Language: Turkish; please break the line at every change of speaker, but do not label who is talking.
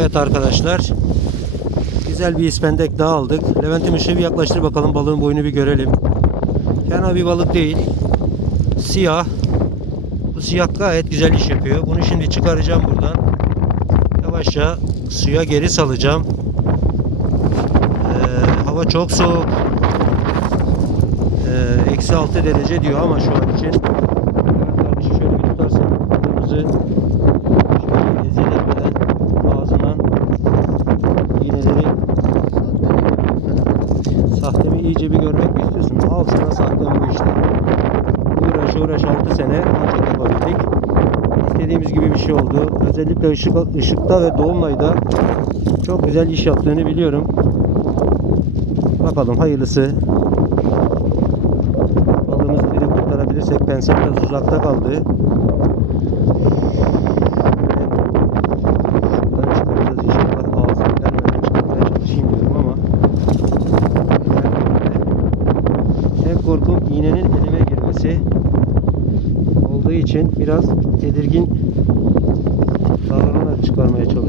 Evet arkadaşlar. Güzel bir ispendek daha aldık. Levent'im ışığı bir yaklaştır bakalım balığın boyunu bir görelim. Fena bir balık değil. Siyah. Bu siyah gayet güzel iş yapıyor. Bunu şimdi çıkaracağım buradan. Yavaşça suya geri salacağım. Ee, hava çok soğuk. Ee, Eksi 6 derece diyor ama şu an için. Sahtemi iyice bir görmek mi istiyorsun? Al sana sahtem bu işte. Uğraş uğraş 6 sene ancak yapabildik. İstediğimiz gibi bir şey oldu. Özellikle ışık, ışıkta ve dolunayda çok güzel iş yaptığını biliyorum. Bakalım hayırlısı. Balığımızı bir kurtarabilirsek pense biraz uzakta kaldı. Korkum iğnenin elime girmesi olduğu için biraz tedirgin davranarak çıkarmaya çalışıyorum.